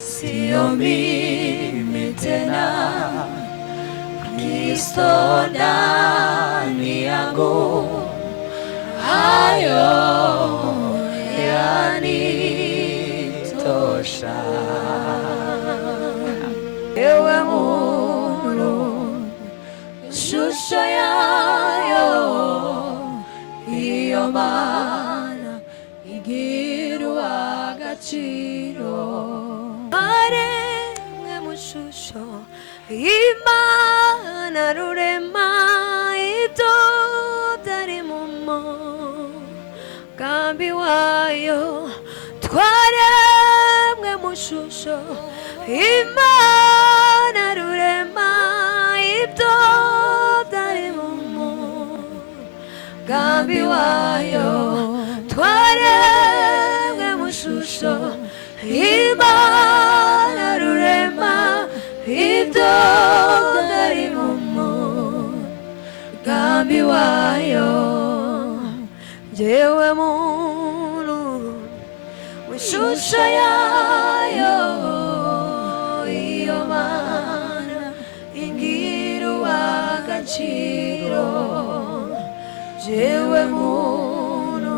Sio mimi tena, Kristo ndani yangu, hayo yanitosha. Ewe Mungu, shusho yayo, iyo mana igira agaciro. Aremwe mushusho Imana rurema ibyo byari mu mugambi wayo. Twaremwe mushusho Imana rurema ibyo byari mu mugambi wayo. Twaremwe mushusho Imana rurema ibyo byari mu mugambi wayo. Jewe muntu w'ishusho yayo, iyo mana ingira agaciro. Jewe muntu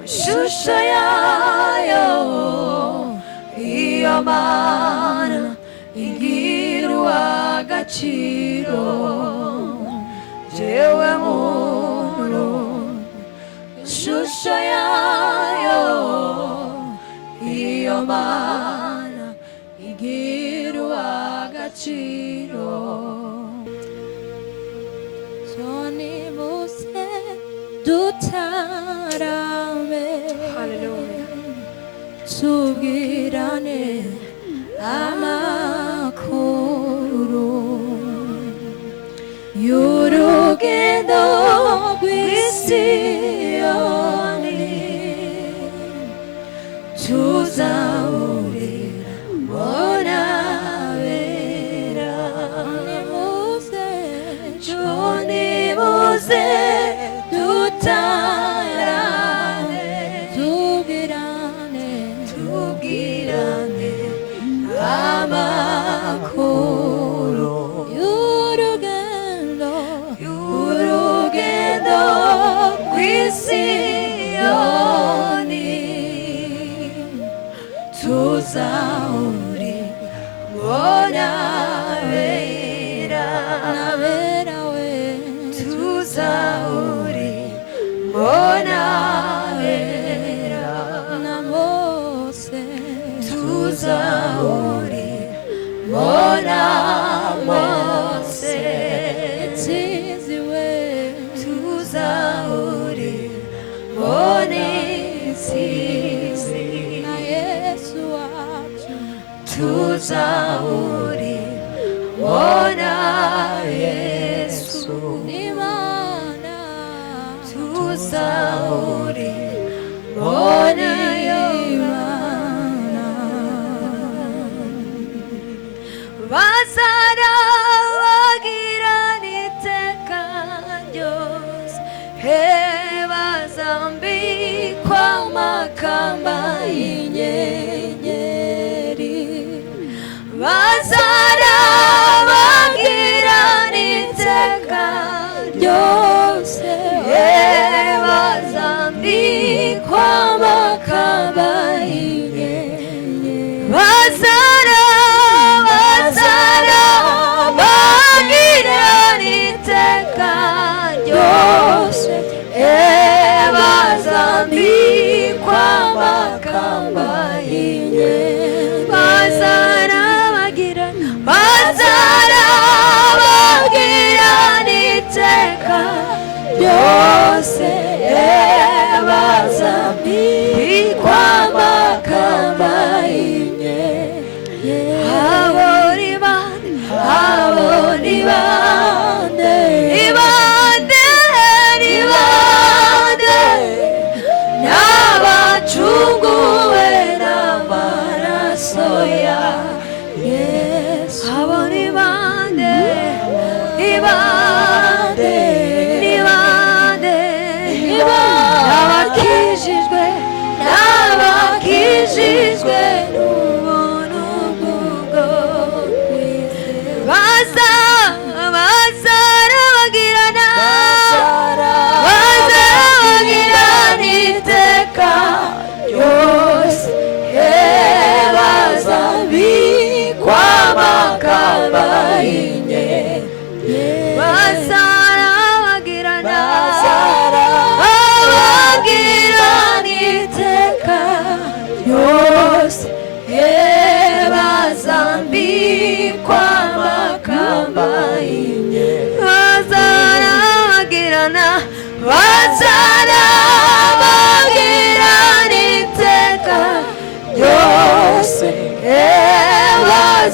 w'ishusho yayo, iyo mana ingira agaciro. Jewe muntu w'ishusho yayo, iyo mana ingira agaciro. Soni bose dutarame, hallelujah, tubwirane amakuru y'urugendo rw'Isiyoni. Tuzahurira mbona bera, nimuze dutarame, tubwirane amakuru y'urugendo rw'Isiyoni. Tuzahurira mbona bera, tuzahurira mbona bera, tuzahurira mbona Mose, tuzahurira mbona Isizi na Yesu wacu. Tuzahurira mbona Yesu n'Imana, tuzahurira mbona Imana. Bazarabagirana iteka ryose, bazambikwa amakamba y'inyenyeri. Bazarabagirana iteka ryose, bazambikwa amakamba y'inyenyeri. Bazarabagirana iteka ryose, bazambikwa amakamba y'inyenyeri. Bazarabagirana iteka ryose, bazambikwa amakamba y'inyenyeri. Abo ni bande, n'abacunguwe n'amaraso ya Yesu. Abo ni bande, n'abakijijwe n'ubuntu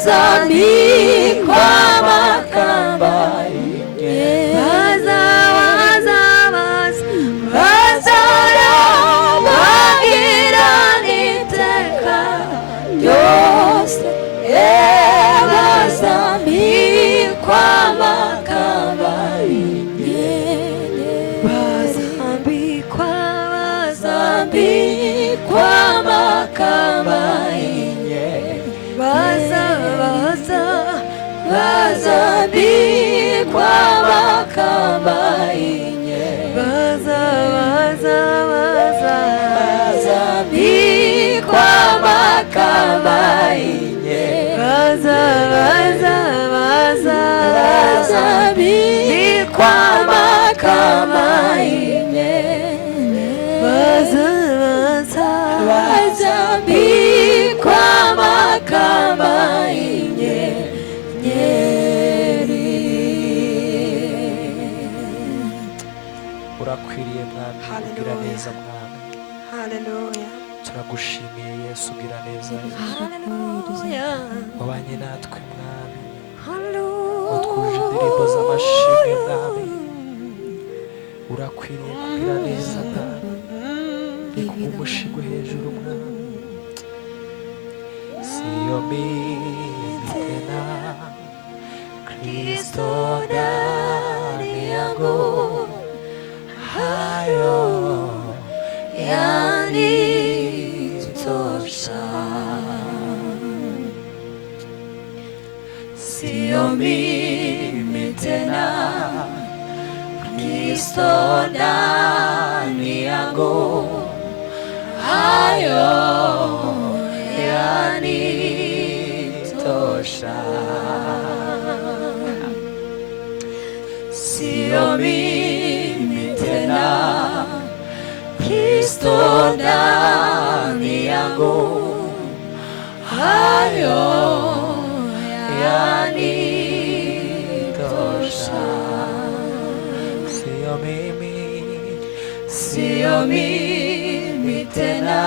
wazambikwa makamba bazarabagirana iteka ryose bazambikwa makamba bazambikwa makamba bazambikwa makamba bazambikwa makamba bazambikwa makamba bazambikwa makamba urakwiriye mwami ugira neza mwami Hallelujah. turagushimiye Yesu ugira neza Hallelujah. wabanye natwe mwami Hallelujah. watwuje indirimbo z'amashimwe mwami urakwiriye kugira neza mwami rikuba umushigo hejuru mwami siyo mimi tena Kristo ndani yangu hayo yanitosha Sio mimi tena, Kristo ndani yangu, hayo yanitosha. Sio mimi tena, Kristo ndani yangu, hayo yanitosha. Sio mimi Sio mimi tena,